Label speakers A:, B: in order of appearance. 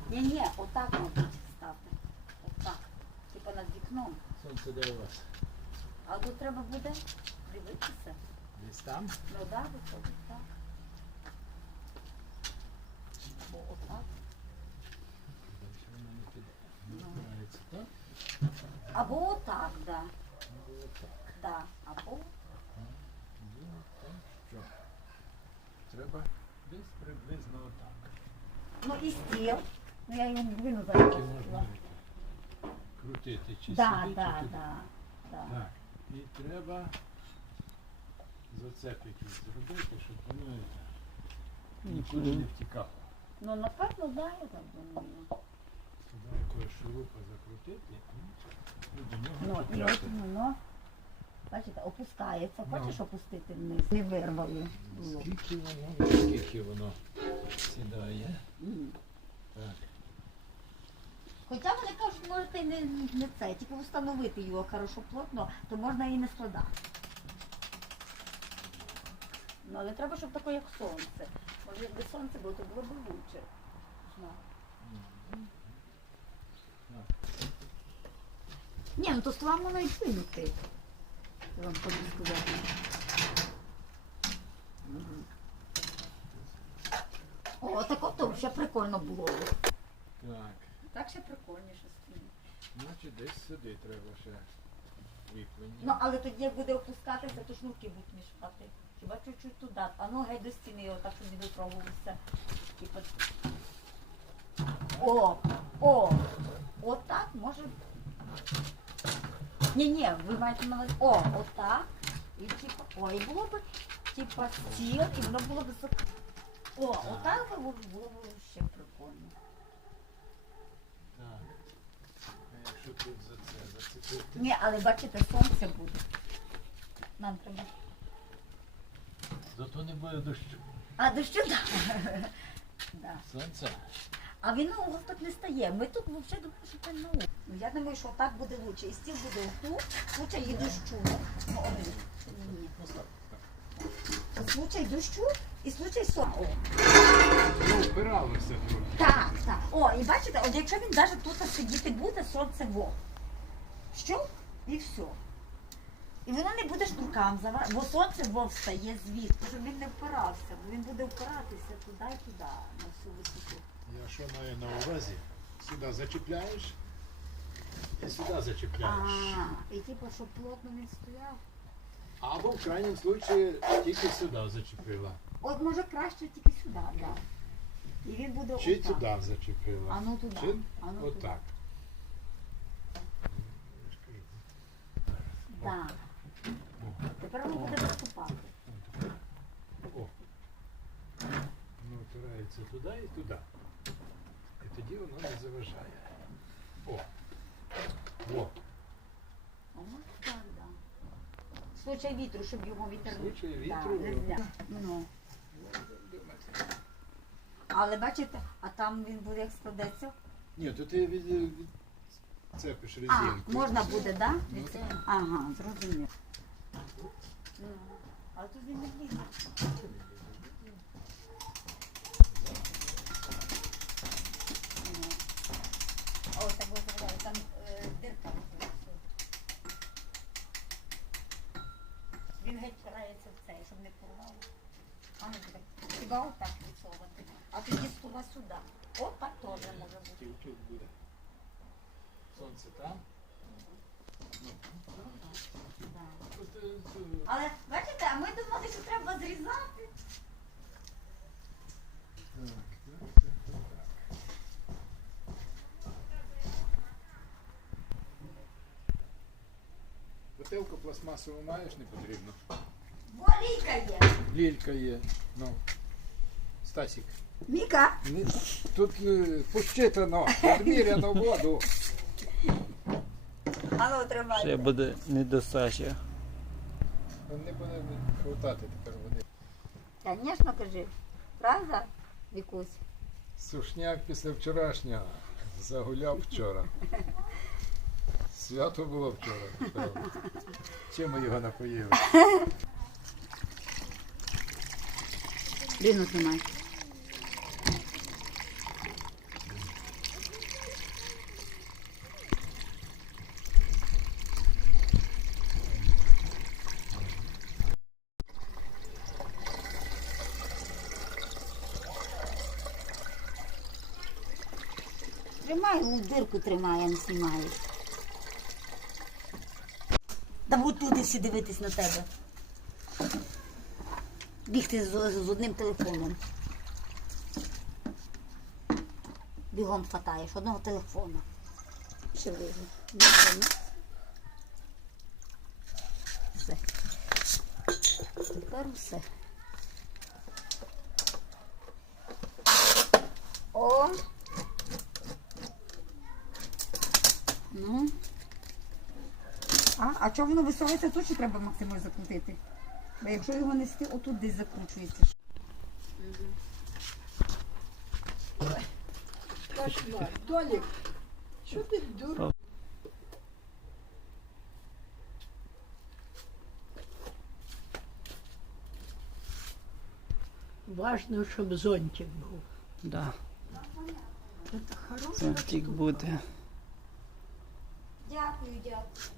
A: Ні, отак мабуть ставте. Отак. Типа над вікном.
B: Сонце де у вас?
A: А тут треба буде дивитися.
B: Десь там?
A: Ну да, виходить так. Або отак.
B: Дальше воно не піде. Не збирається, так?
A: Або отак, да.
B: Або отак.
A: Да. Або.
B: Ну, так, що? Треба десь приблизно отак.
A: Ну і стіл. Ну я його вину
B: Тільки
A: зараз.
B: можна крутити чи
A: Да,
B: сюди,
A: да,
B: чи туди.
A: да, да.
B: Так, і треба зацеп якийсь зробити, щоб воно нікуди не втікало.
A: Ну напевно, да, я так думаю.
B: Сюди якогось шурупа закрутити і до нього
A: Ну і
B: чіпляти.
A: от воно, бачите, опускається.
B: Ну.
A: Хочеш опустити вниз? Не вирвали. було.
B: Скільки воно сідає.
A: М.
B: Так.
A: Хоча вони кажуть, можете не це, тільки встановити його хорошо плотно, то можна і не складати. Ну, але треба, щоб таке, як сонце. Може, якби сонце було, то було б лучше. Ну. Ні, ну то стола можна і кинути. Я вам хочу сказати. Мгм. О, так ото ще прикольно було.
B: Так.
A: Так ще прикольніше стоїть.
B: Значить десь сюди треба ще кріплення.
A: Ну, але тоді, як буде опускатися, то шнурки будуть мішати. Хіба чуть-чуть туди. А ну гай до стіни, отак, щоб не дотровувався. Типа. О! Отак може. Ні, ви маєте на увазі. О, отак. І типа. О, і було б типа стіл, і воно було б О, отак було б ще прикольно.
B: Так. А якщо тут за це зацепити?
A: Ні, але бачите, сонце буде. Нам треба.
B: Зато не буде дощу.
A: А дощу да. Да.
B: Сонце.
A: А він на угол тут не стає. Ми тут взагалі думаємо, що він на угол. Ну, я думаю, що так буде лучше. І стіл буде отут, случай і дощу. Ну, ні. Случай дощу і случай сонця.
B: Ну, впиралося трохи.
A: Так. О, і бачите, от якщо він навіть тут сидіти буде, сонце во. Що? І все. І воно не буде шнуркам заважати, бо сонце во встає звідти, щоб він не впирався, бо він буде впиратися туди і туди, на всю висоту.
B: Я що маю на увазі? Сюди зачіпляєш і сюди зачіпляєш.
A: І типу, щоб плотно він стояв.
B: Або в крайньому випадку тільки сюди зачепила.
A: От може краще тільки сюди, да. І він буде
B: Чи
A: отак.
B: туди зачепила.
A: А ну туди.
B: Чи
A: А ну туди.
B: отак.
A: Да. Тепер воно буде виступати.
B: О. Воно опирається туди і туди. І тоді воно не заважає. О. О.
A: Воно так, да. В случай вітру, щоб його вітер...
B: В случай
A: Да,
B: вітру,
A: нельзя. Ну. Але бачите, а там він буде як складеться.
B: Ні, то ти відцепиш резинку.
A: Можна буде, так? Да?
B: Ну, так.
A: Ага, зрозумів. Ну, але тут він не влізе. Ось так виглядає, там дирка. Він геть впирається в цей, щоб не порвало. А не буде. Хіба отак відсовувати. А тоді стула сюди. От так теж може бути.
B: Тут буде. Сонце там.
A: Да.
B: Тут,
A: Але бачите, а ми думали, що треба зрізати.
B: так. Бутилку пластмасову маєш, не потрібно.
A: Бо ліка є.
B: Лілька є. Ну. Стасік.
A: Міка.
B: Тут посчитано, відміряно воду.
A: А ну, тримайте.
C: Ще буде недостача.
B: Не буде хватати тепер води.
A: Звісно, кажи. Правда, Вікусь?
B: Сушняк після вчорашнього. Загуляв вчора. Свято було вчора. Правда. Чим ми його напоїли?
A: Ліну тримай. Тримай, у дирку тримай, а не знімаєш. Та будь туди всі дивитись на тебе. Бігти з одним телефоном. Бігом хватаєш одного телефона. Ще вижу. Все. Тепер все. О! Ну. А чого воно висовується, то чи треба максимально закрутити? Бо якщо його нести, отут десь закручується.
D: Кошмар. Толік, що ти дур? Важно, щоб зонтик був.
C: Да.
D: Це хороша
C: Зонтик буде.
A: Дякую, дякую.